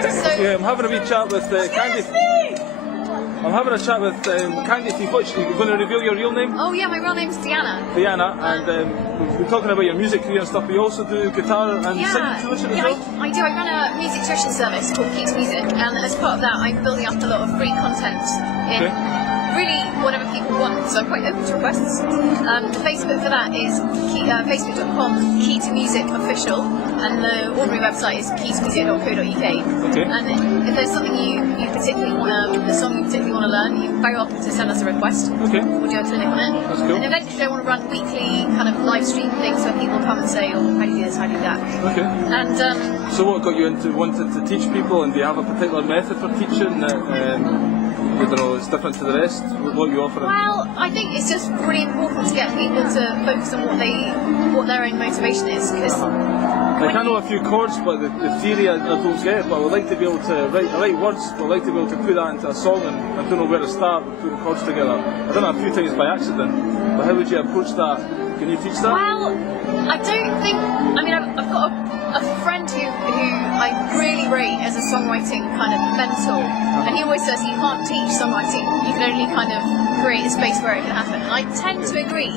So Yeah, I'm having a wee chat with Candythief. I'm having a chat with Candythief. What, you going to reveal your real name? oh yeah, my real name's Deanna. Diana, and we're talking about your music career and stuff, but you also do guitar and singing tuition as well? I do. I run a music tuition service called Key to Music, and as part of that, I'm building up a lot of free content in really whatever people want. So I'm quite open to requests. The Facebook for that is facebook.com Key to Music Official, and the ordinary website is keytomusic.co.uk. Okay. And if there's something you particularly want to, a song you particularly want to learn, you're very welcome to send us a request. Okay. We'll do a clinic on it. That's cool. And eventually I want to run weekly kind of live stream things where people come and say, oh, how do you do this, how do you do that? Okay. And so what got you into wanting to teach people, and do you have a particular method for teaching that I don't know, is different to the rest? What you offering? well, I think it's just really important to get people to focus on what their own motivation is, because Like, I know a few chords, but the theory I don't get. But I would like to be able to write words. But I'd like to be able to put that into a song, and I don't know where to start with putting chords together. I've done it a few times by accident. But how would you approach that? Can you teach that? well, I don't think. I mean, I've got a friend who I really rate as a songwriting kind of mentor, and he always says you can't teach songwriting. You can only kind of create a space where it can happen. And I tend to agree.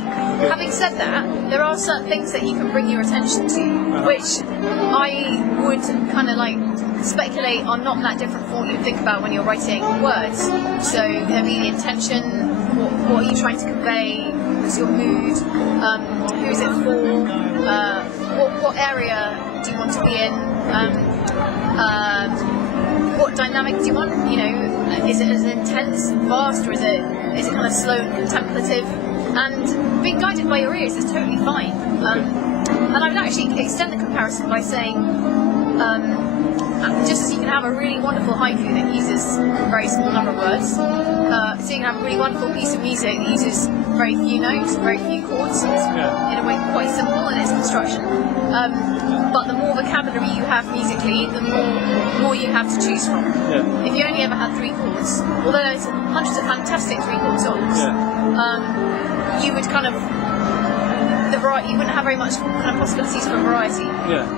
Having said that, there are certain things that you can bring your attention to, which I would kind of like speculate are not that different from what you think about when you're writing words. So, I mean, the intention, what are you trying to convey, what's your mood, who is it for, what area do you want to be in, what dynamic do you want, you know, is it as intense, fast, or is it kind of slow and contemplative? And being guided by your ears is totally fine. And I would actually extend the comparison by saying, just as you can have a really wonderful haiku that uses a very small number of words, so you can have a really wonderful piece of music that uses very few notes, very few chords. It's in a way quite simple in its construction. But the more vocabulary you have musically, the more you have to choose from. If you only ever had 3 chords, although there's hundreds of fantastic 3-chord songs, you would kind of you wouldn't have very much kind of possibilities for variety.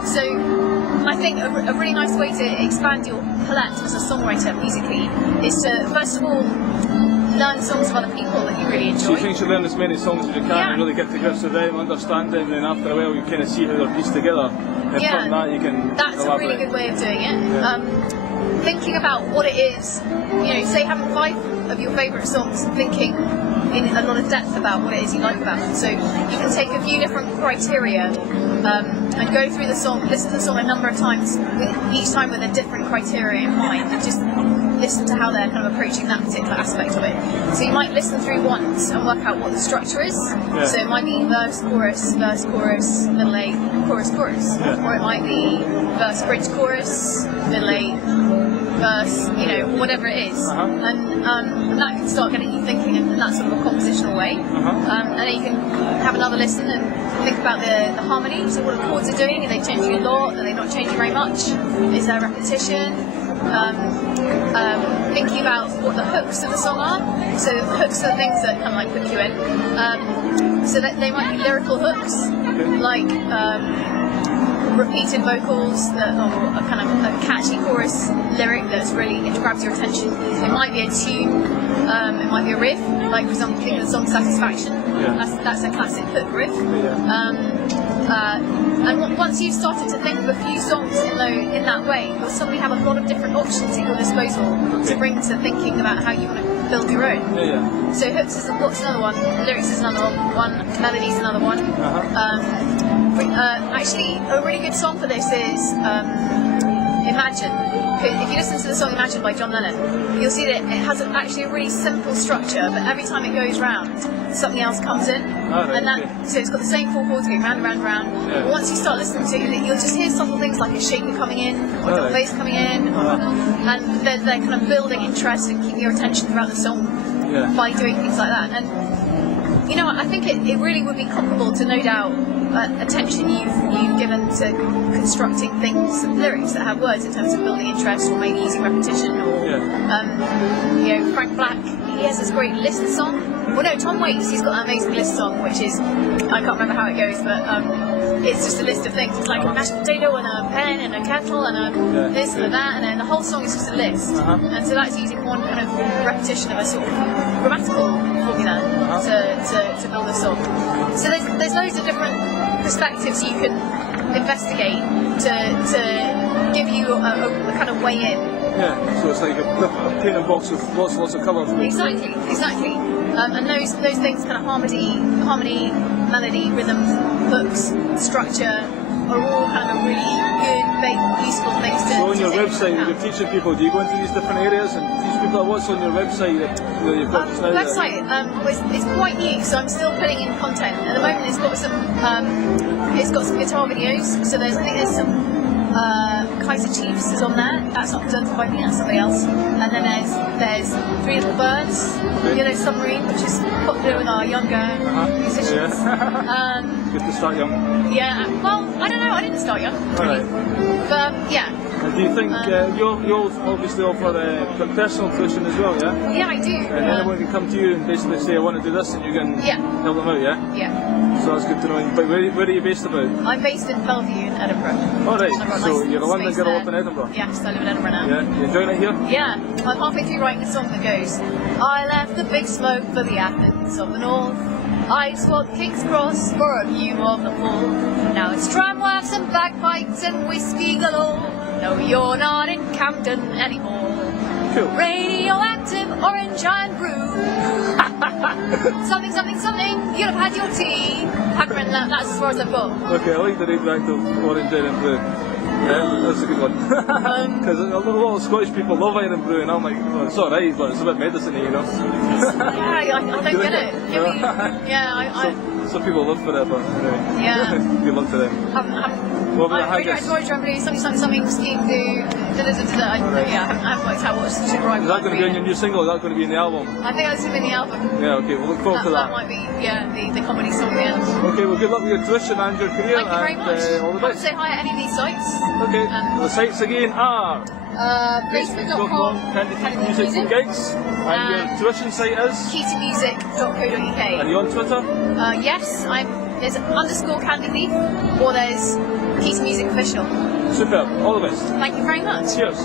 So I think a really nice way to expand your palette as a songwriter musically is to first of all learn songs of other people that you really enjoy. So you think you should learn as many songs as you can and really get to grips with them, understand them, and then after a while you kind of see how they're pieced together. And from that you can That's elaborate. a really good way of doing it. Thinking about what it is, you know, say having 5 of your favourite songs and thinking in a lot of depth about what it is you like about them. So you can take a few different criteria and go through the song, listen to the song a number of times, each time with a different criteria in mind, and just listen to how they're kind of approaching that particular aspect of it. So you might listen through once and work out what the structure is. So it might be verse, chorus, middle 8, chorus, chorus. Or it might be verse, bridge, chorus, middle 8, verse, you know, whatever it is. And that can start getting you thinking in that sort of a compositional way. And then you can have another listen and think about the harmony, so what the chords are doing. Are they changing a lot? Are they not changing very much? Is there repetition? Thinking about what the hooks of the song are. So the hooks are the things that kind of like hook you in. So that they might be lyrical hooks, like repeated vocals or a kind of a catchy chorus lyric that's really, it grabs your attention. It might be a tune, it might be a riff, like for example, think of the song Satisfaction. That's a classic hook riff. And once you've started to think of a few songs in that way, you'll suddenly have a lot of different options at your disposal to bring to thinking about how you want to build your own. So hooks is what's another one, lyrics is another one, melody is another one. Actually, a really good song for this is Imagine. If you listen to the song Imagine by John Lennon, you'll see that it has actually a really simple structure, but every time it goes round, something else comes in. So it's got the same 4 chords going round, round, round. But once you start listening to it, you'll just hear subtle things like a shaker coming in, or a double bass coming in, and they're kind of building interest and keeping your attention throughout the song by doing things like that. And you know, I think it really would be comparable to, no doubt, attention you've given to constructing things, lyrics that have words in terms of building interest, or maybe using repetition, or you know, Frank Black, he has this great list song. Well, no, Tom Waits, he's got an amazing list song, which is, I can't remember how it goes, but it's just a list of things. It's like a mashed potato and a pen and a kettle and a this and a that, and then the whole song is just a list. And so that's using one kind of repetition of a sort of grammatical formula to build a song. So there's loads of different perspectives you can investigate to give you a kind of way in. Yeah, so it's like a painting box with lots of colours. Exactly. And those things, kind of harmony, melody, rhythm, hooks, structure, are all kind of a really good, useful things to. So on your take website, when you're teaching people, do you go into these different areas and teach people what's on your website that you've got just now? The website it's quite new, so I'm still putting in content. At the moment, it's got some guitar videos. So I think there's some. Kaiser Chiefs is on there. That's not presented by me, that's somebody else. And then there's Three Little Birds, Yellow Submarine, which is popular with our younger musicians. Yeah. Good to start young. Yeah, well, I don't know, I didn't start young. Really. Right. But yeah. And do you think you'll obviously offer personal tuition as well, yeah? Yeah, I do. And anyone can come to you and basically say, I want to do this, and you can help them out, yeah? Yeah. So that's good to know. But where are you based about? I'm based in Bellevue in Edinburgh. All right. So you're a London girl up in Edinburgh? Yes, I live in Edinburgh now. Yeah. You enjoying it here? Yeah. I'm halfway through writing a song that goes, I left the big smoke for the Athens of the North. I swapped King's Cross for a view of the fall. Now it's tramways and bagpipes and whiskey galore. No, you're not in Camden anymore. Cool. Radioactive orange and brew. something, you'll have had your tea. That's as far as I've got. Okay, I like the radioactive orange and brew. Yeah, that's a good one. Because a lot of Scottish people love iron and brew, and I'm like, well, it's alright, but it's a bit medicine-y, you know? Yeah, I don't get it. Some people live for it, but anyway. Yeah. Good luck to them. What about the haggis? Something, skiing do. I haven't worked out what should write. Is that going to be on your new single? Is that going to be in the album? I think that's going to be in the album. Yeah, okay, we'll look forward to that. That might be, the comedy song at the end. Okay, well, good luck with your tuition and your career. Thank you very much. All the best. Say hi at any of these sites. Okay, the sites again are Facebook.com Candythief Music for Gigs, and your tuition site is keytomusic.co.uk. And you on Twitter? Yes, there's _Candythief or there's Key to Music Official. Superb, all the best. Thank you very much. Cheers.